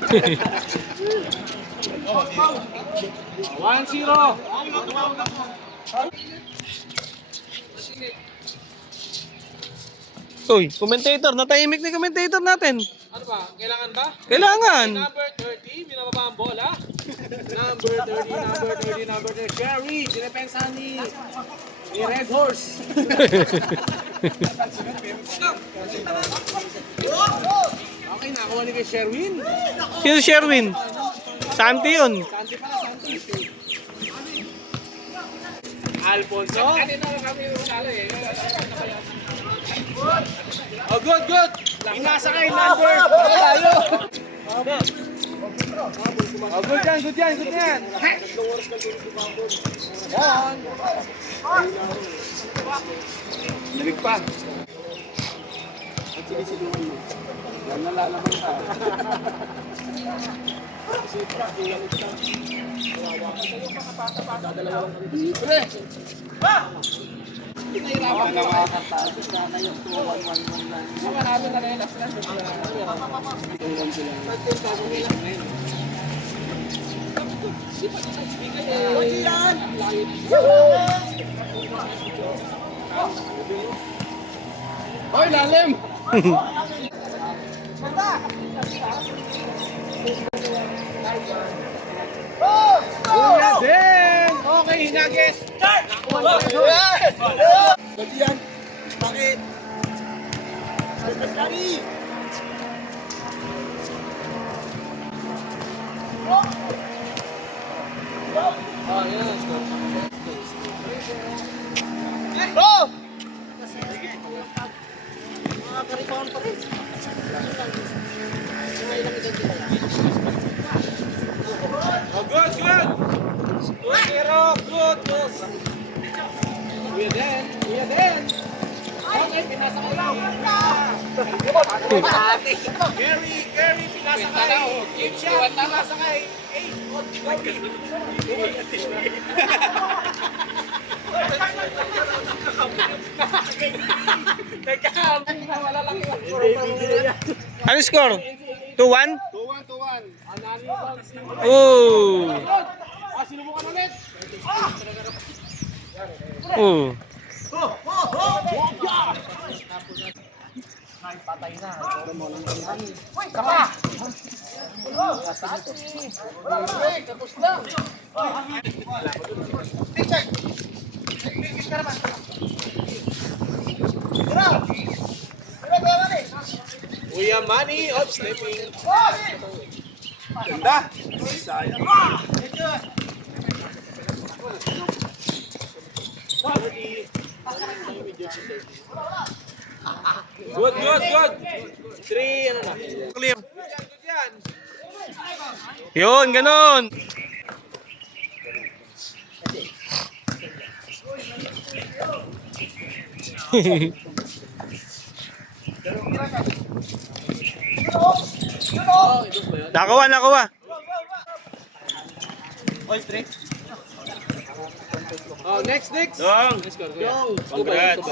1-0. Uy, commentator, natahimik na commentator natin. Ano ba? Kailangan ba? Kailangan. Number 30, binababa ang bola. Number 30. Sherry, dinepensa ni Red Horse. Okay, nakuha ni kay Sherwin. Sino si Sherwin? Santi yun. Santi pala, Santi. Alfonso. Oh, good. Inasa kay number. Oh, good yan. Lamig pa. Yan nalalaman ka. Libre. Pinahirapan na mga kartado. Sana yung 2-1-1-1 lang. Manalo na rin. Last lang. Hoy, lalim! Kuya din! Okay, Nuggets! Ba't yan? Bakit? Kari! Oh, yan. Bro! Mga karipaon pa rin. Oh, good! 2-0, good! Kuya din! Okay, pinasa ko lang. Gary, pinasa kay. Keep shot, pinasa kay. Ano score? 2-1? 2-1. Oh. Sinubukan ulit. Oh. Patay na. Uy, kapa! Tapos na. Kuya Manny of stepping. Ganda. Good. 3, ano na? Clear. Yun, ganun. Nakuha. Oh, next. Dong. Congrats.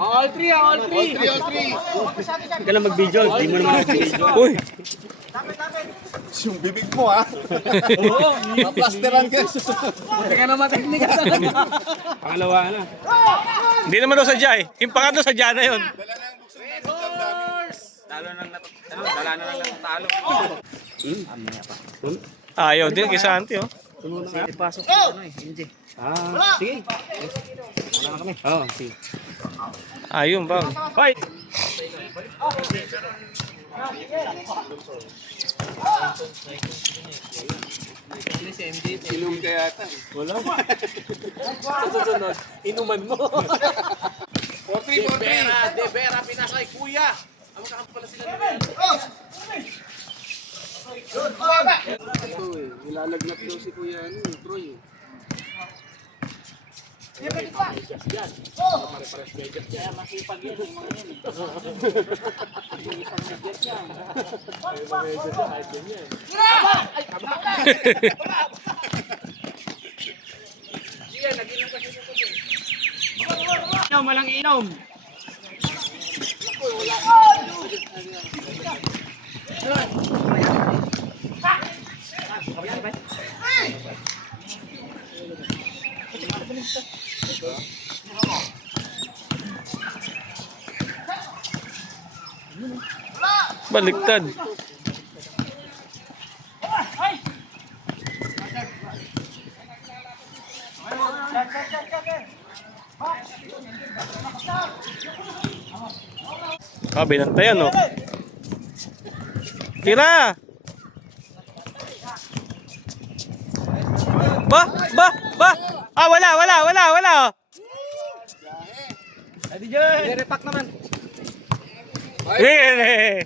All three. Hindi ka lang mag-video. Hindi mo naman mag-video. Uy. Yung bibig mo ha. Maplasteran ka. Hindi ka naman teknika sa kanya. Pangalawa na. Hindi naman daw sadya eh. Yung pangatlo sadya na yun. Dala na lang natalo. Ayaw din kay Santi oh. Ipasok sa ano eh, hindi. Sige. Wala na kami. Sige. Ayun ba? Fight! Ilong ka yata. Wala. Sa susunod, inuman mo. 4-3. De Vera, pinasa kay Kuya. Ang makakap pala sila ni Vera. Ito eh, nilalagnat daw si Kuya Troy eh. Inom, malang inom. Baliktad. Ah, binantayan, no? Tira! Ba! Ah, wala! Repack naman. Eh.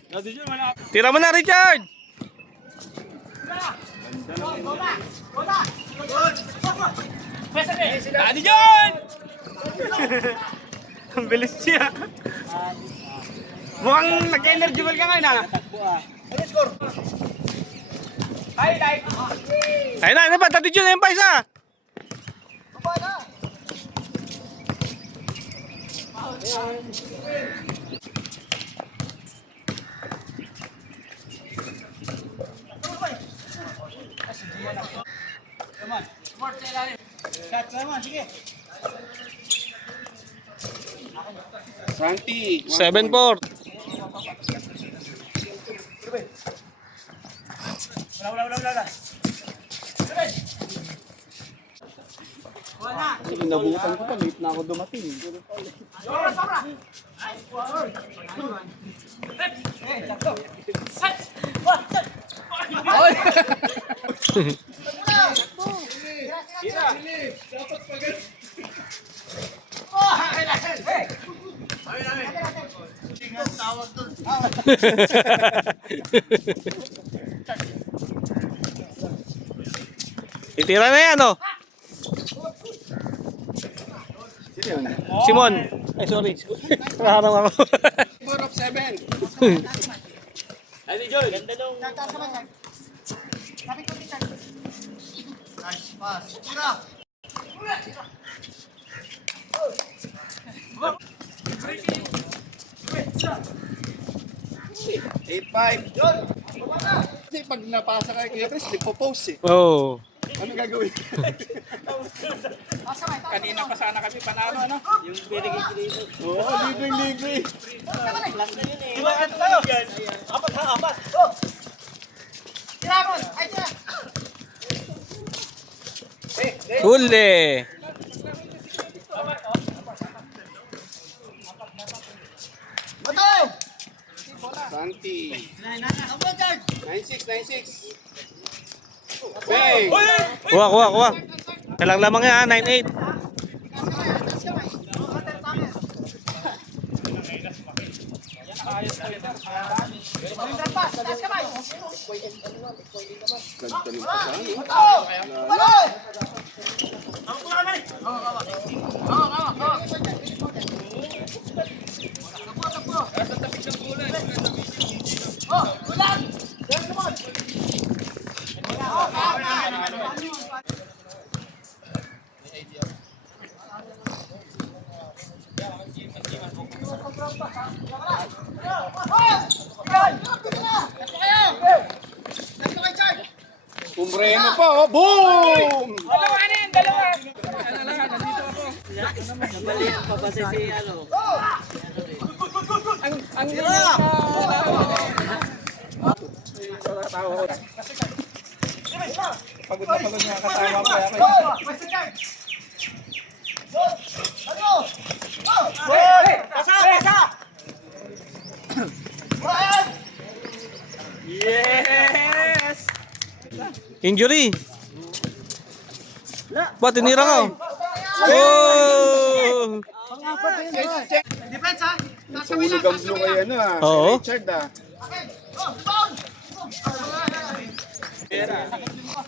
Tira mo na, Richard! Adi John! Ang bilis siya. Mukhang nag-energy ball ka ngayon, ha? Ayun na, ano ba? Tati John, ayun pa isa! Santi. 7-4. Kasi inabutan ko pa, late na ako dumating. Itira na yan, oh. Sino yun? Simon. Ay, sorry. Naharang ako. 4 of 7. Eight five. Kasi pag napasa kay Kuya Chris, di po post eh. Oh. Ano gagawin? Kanina pa sana kami panalo, ano? Yung binigay dito. Oo, libre. Huli. Santi. 96. Bang! Kuha. Kailang lamang yan, 9-8. Ganda ng pasang. Umbreno pa, oh. Boom! Dalawa! Nandito ako. Ang pagod na katawa ko ako. Yes! Injury. Ba't tinira ka? Oh! Tulog ang blue kay ano ah. Oo. Richard ah.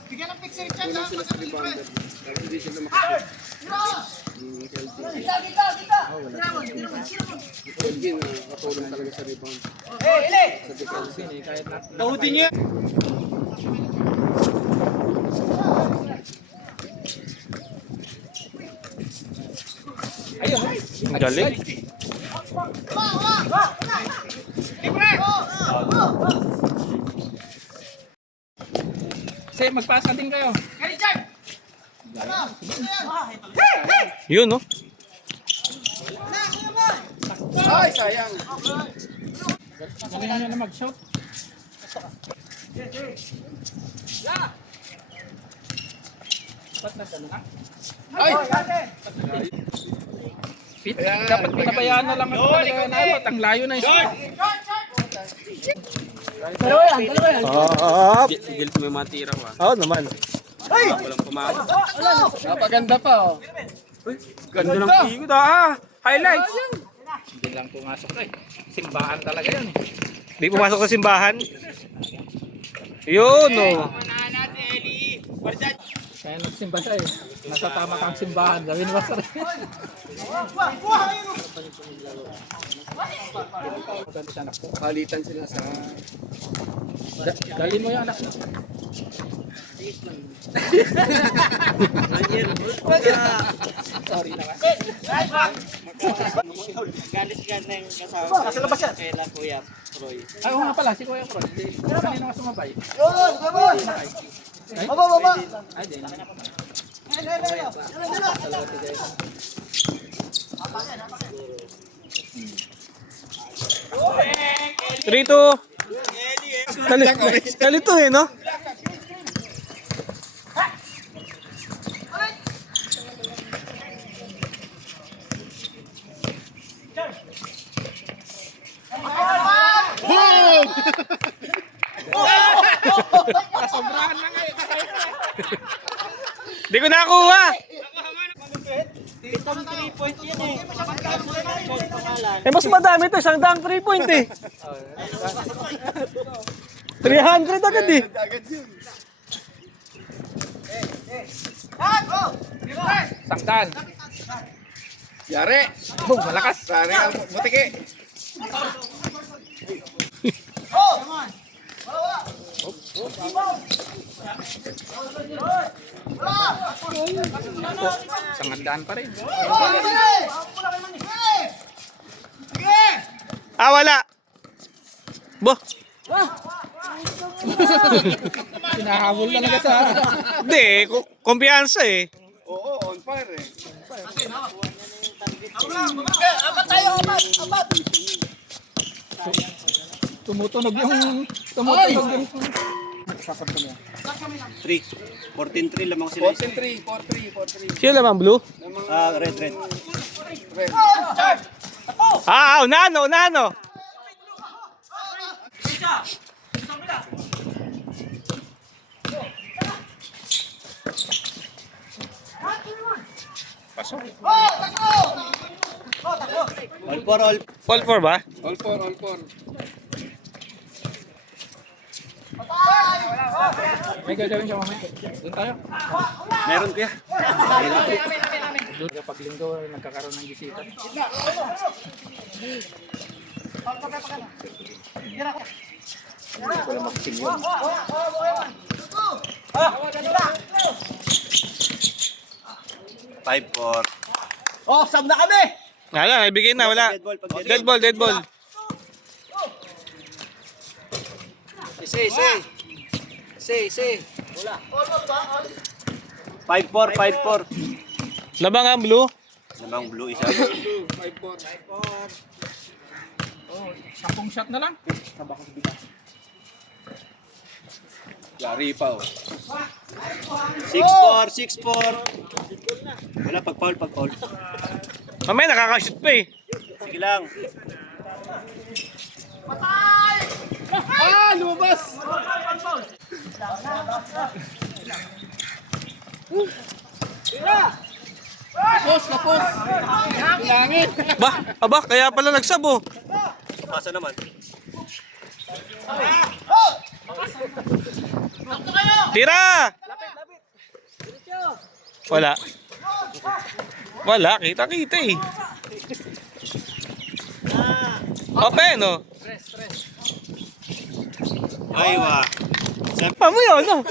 Bigyan ng picture Richard ha. Sila sa rebounder. Hindi siya lumakasip. Elgin, katulong talaga sa rebound. Sa defense. Tahutin niyo. Ang galing. Kasi magpasa din kayo. Yun, no? Ay, sayang. Galingan nyo na mag-shoot. Dapat pinabayaan na lang ako talaga na at ang layo na yung Guilt may matira ko. Oo naman. Walang pumasok. napaganda pa oh. Ganda ng ikot ah. Highlights. Hindi lang pumasok eh. Simbahan talaga yun. Di pumasok sa simbahan. Yun oh. Kaya nagsimba siya eh. Nasa tama kang simbahan. Gawin mo sa rin. Palitan sila sa... Dali mo yung anak mo. Sorry naman. Galis ka na yung kasama. Nasa labas yan. Kailan Kuya Troy? Ay, oo nga pala. Si Kuya Pro. Kanina nga sumabay. Ay, Baba! ay, di na. 3-2. Kalito eh, no? Sobrahan na nga eh. Di ko nakuha. Itong 3 point yan eh. Pangalan. Eh, mas madami ito. 100 3-point eh. 300 agad eh. Saktan. Yari! Boom, malakas. Yari ang butiki! Sangandaan pa rin. Ah, wala. Bo. Hinahabol talaga sa... Hindi, kumpiyansa eh. Oo, on fire eh. Tumutunog yung... Tumutunog yung... 3. 14-3 lamang sila. 4-3, 4-3. Sino naman, blue? Red. Ah, unano. All for all. All four ba? All 4. May gagawin siya mamaya. Doon tayo. Meron kuya. Doon kapag linggo nagkakaroon ng bisita. Five, four. Oh, sab na kami! Wala, ibigay na, wala. Dead ball. Dead ball. Say. Five, four. Labang ang blue. Namang blue isa. 5-4. Oh, 10 shot na lang. Yari pa oh. 6-4. Wala, pag-foul. Mamaya nakakashoot pa eh. Sige lang. Ah! Lumabas! Kapos! Langit! Aba, kaya pala nagsabo. Pasa naman. Tira! Wala, kita eh. Okay, no? Ay, wa. Pamoy, ano?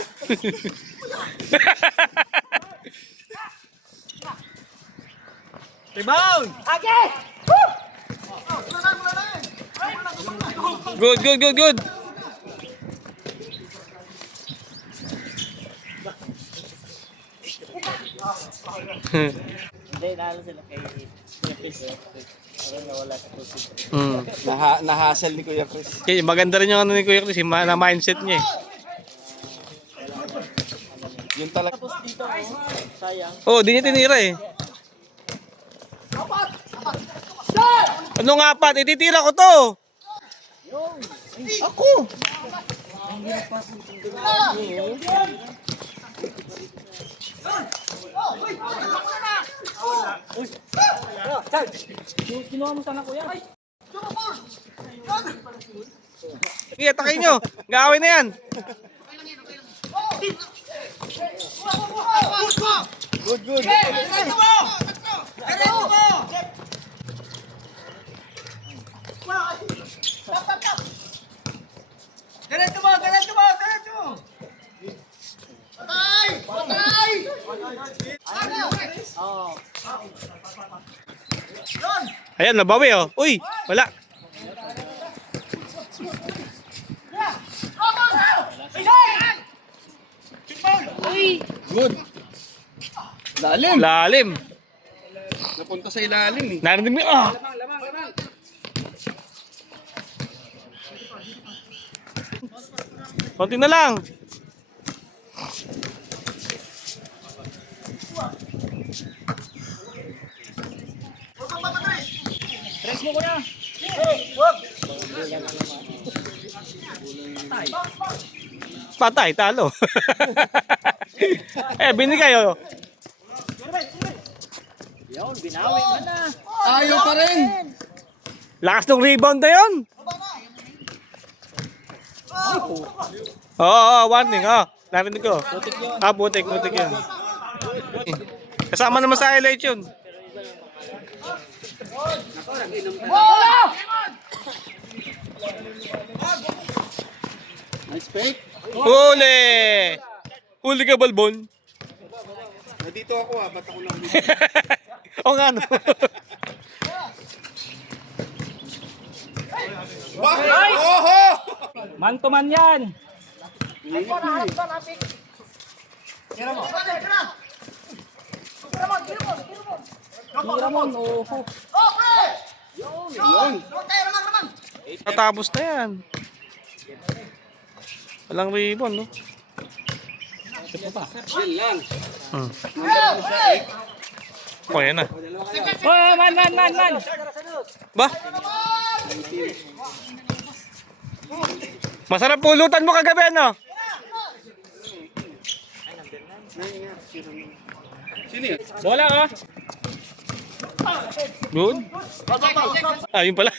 Rebound! Good. Hindi, nalo sila kay Pis. Parang nawala sa puso. Hmm. Nahasel ni Kuya Chris. Okay, maganda rin yung ano ni Kuya Chris, na mindset niya eh. Yun talaga. Tapos dito, oh. Sayang. Oh, di niya tinira eh. Ano nga apat? Ititira ko to. Ako! Kinuha mo sana kuya. Sige, atake nyo. Gawin na yan. Good, good. Diretso mo! Diretso mo! Diretso mo! Patay! Patay! Oo. Ayan, nabawi oh. Uy, wala. Good. Lalim. Lalim. Napunta sa ilalim eh. Narinig mo, ah. Konti na lang. Press mo kuya. Patay, talo. Eh, binigay oh. Yun, binawi ka na. Ayaw pa rin. Lakas ng rebound na yun. Oo, warning. Oh, narinig ko. Ah, butik yun. Kasama naman sa highlight yun. Nice fake. Huli! Huli ka, Balbon. Nandito ako ah. Ba't ako lang dito? O nga, no? Oho! Man to man yan. Tira mo, oho. Yun. Natapos na yan. Walang ribbon, no? Yan lang. Hmm. O, yan na. Oh, man. Ba? Masarap pulutan mo kagabi, no? Sino yun? Bola ka. Good. Ah, yun pala.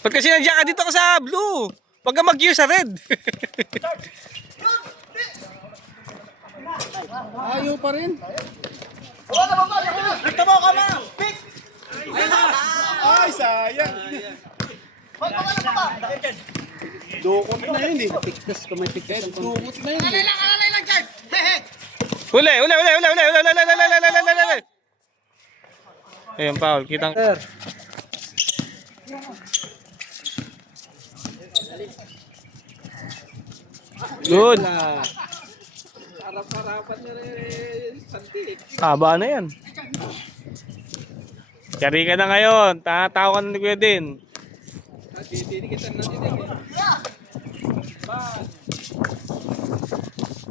Ba't kasi nandiyan ka dito ka sa blue? Huwag ka mag-gear sa red. Ayaw pa rin. Nagtamo ka na! Pick! Ay, sayang. Dukot na yun eh. Piktas ka may piktas. Dukot na yun eh. Alalay lang dyan! Hehe! Uli. Ayun, Paul. Kitang... Good. Harap-harapan na rin. Santi. Haba na yan. Kari ka na ngayon. Tatawa ka na ni Kuya din. Titinikitan na tinig.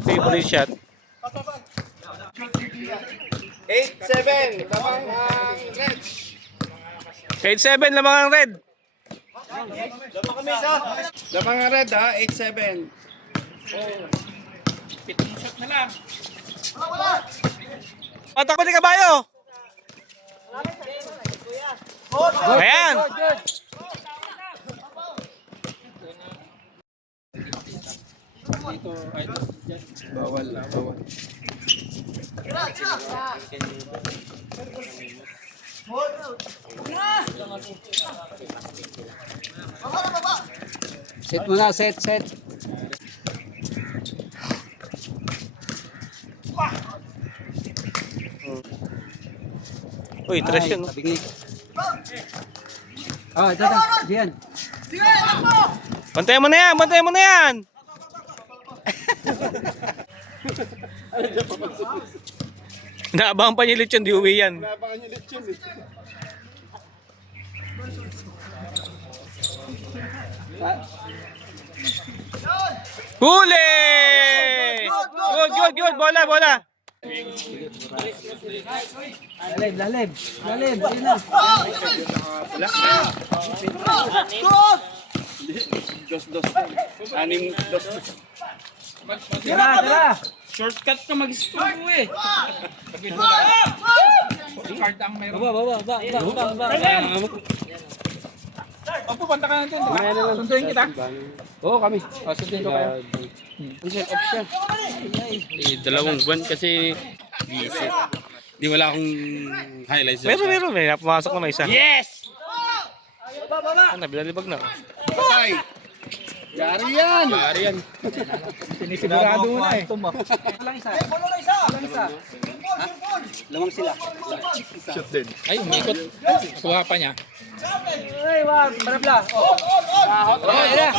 Favorite shot. 8-7. Tabang ang red. Kahit 7 lamang ang red. Tabang ang red ha. 8-7. Patak ko ni kabayo. Ayan. Bawal. Set mo na, set. Uy, trash yun. No? Ah, ito. Diyan. Bantayan mo na yan. Naabangan pa niya lechon, di uwi yan. Nabangan niyo ulit yun eh. Huli! good. Bola, bola. Lalim. Ayun na. Dos. Anim, dos. Tira. Shortcut ka mag-score mo eh. Baba. Pupunta ka natin. Sunduin kita. Oo, kami. Sunduin ko kayo. Set up siya. Dalawang buwan kasi visit. Di wala akong highlights. Meron. May pumasok na isa. Yes! Ah, nabilalibag na. Patay. Yari yan. Sinisigurado mo na eh. Lamang sila. Ay, umikot. Kuha pa niya. Ay, wag. Marabla. Ayun na.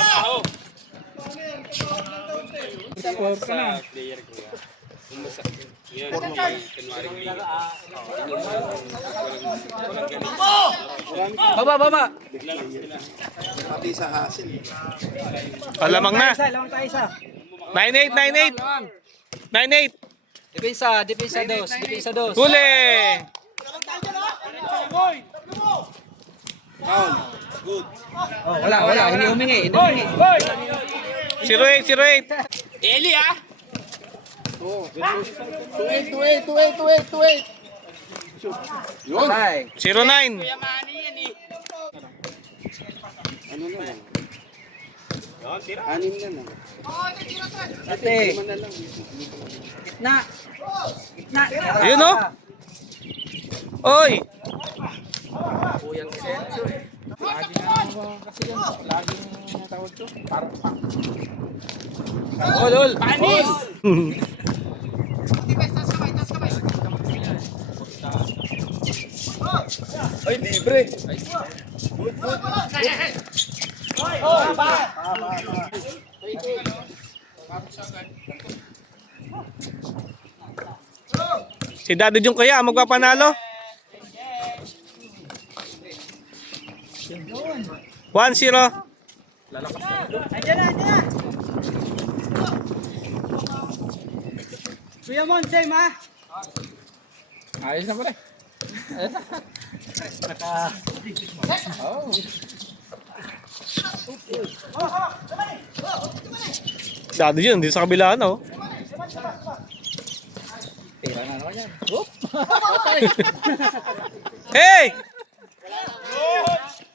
Score ka na. Baba. Pati sa hasil. Palamang na. Lamang tayo isa. 9-8. 9-8. Depensa dos. Huli. Oh, wala. Hindi humingi. 0-8. Eli ah! Oo. 2-8. Yun. Patay. 0-9. Yamani yan eh. Ano na lang? Anim na lang. Ate. Lima na lang. Gitna. Ayun oh. Oy. Ol. Panis! Ay, libre. Si Daddy Jung kaya magpapanalo? 1-0. Andiyan na. Kuya Mon, same ha? Ayos na pala. Daddy Jung, dito sa kabila no. Hey!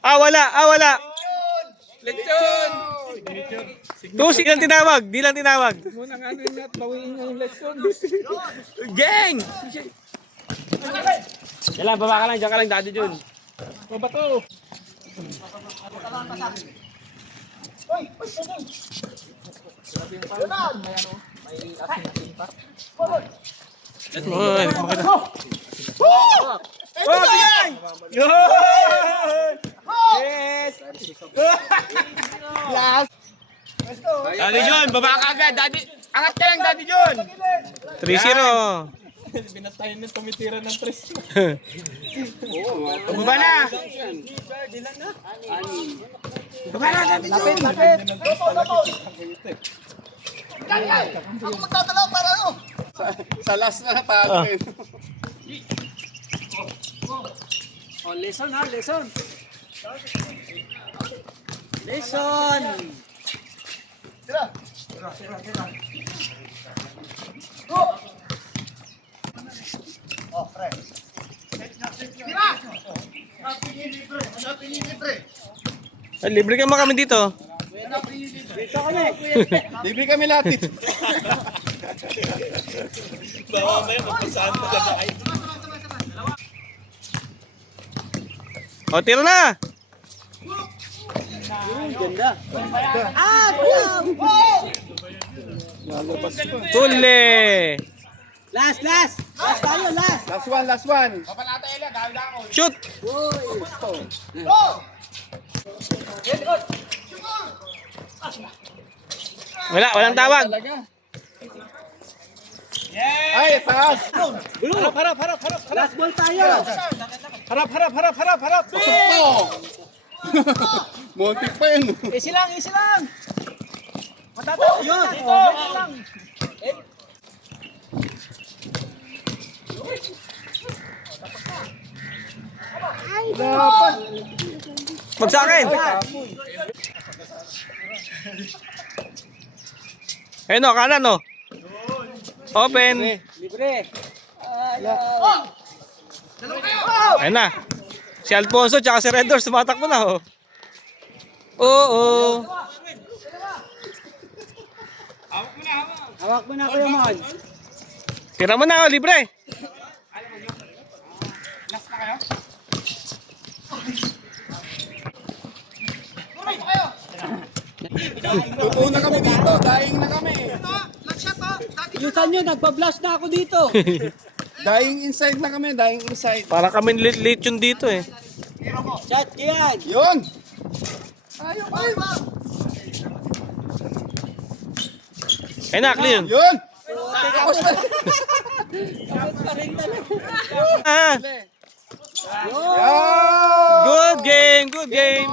Wala. Lechon! Tusi lang tinawag, di lang tinawag. Muna nga ano yun at bawiin yung lechon. Gang! Yan baba ka lang, dyan ka lang, Daddy Jun. Baba to. Uy, makita. Daddy John, baba ka agad. Daddy, angat ka lang Daddy John. 3-0. Binatayin na tumitira ng 3. Oo, Baba na. Baba na Daddy John. Lapit. Sa last na tago eh. Oh, lesson. Ay, libre ka mo kami dito. Libre kami lahat dito. O, tiro na! Huli! Last tayo. Last one. Shoot! Walang tawag. Ay, taas. Last ball tayo. Harap. Montik pa yun. Easy lang. Matatapos yun. Ganyan lang. Wag sa akin. Ayun o, kanan o. Open. Libre. Ayun na. Si Alfonso tsaka si Red Doors tumatakbo na o. Oo. Hawak mo na Kuya Mon. Tira mo na o, libre. Totoo na kami dito. Dying na kami. Ilusan nyo, nagpa-blast na ako dito. Dying inside na kami. Dying inside. Parang kami late yun dito eh. Shot yan. Yun. Ayaw pa. Ayun na, clean. Yun. Tapos pa rin talaga. Ah, Yan. good game, good game.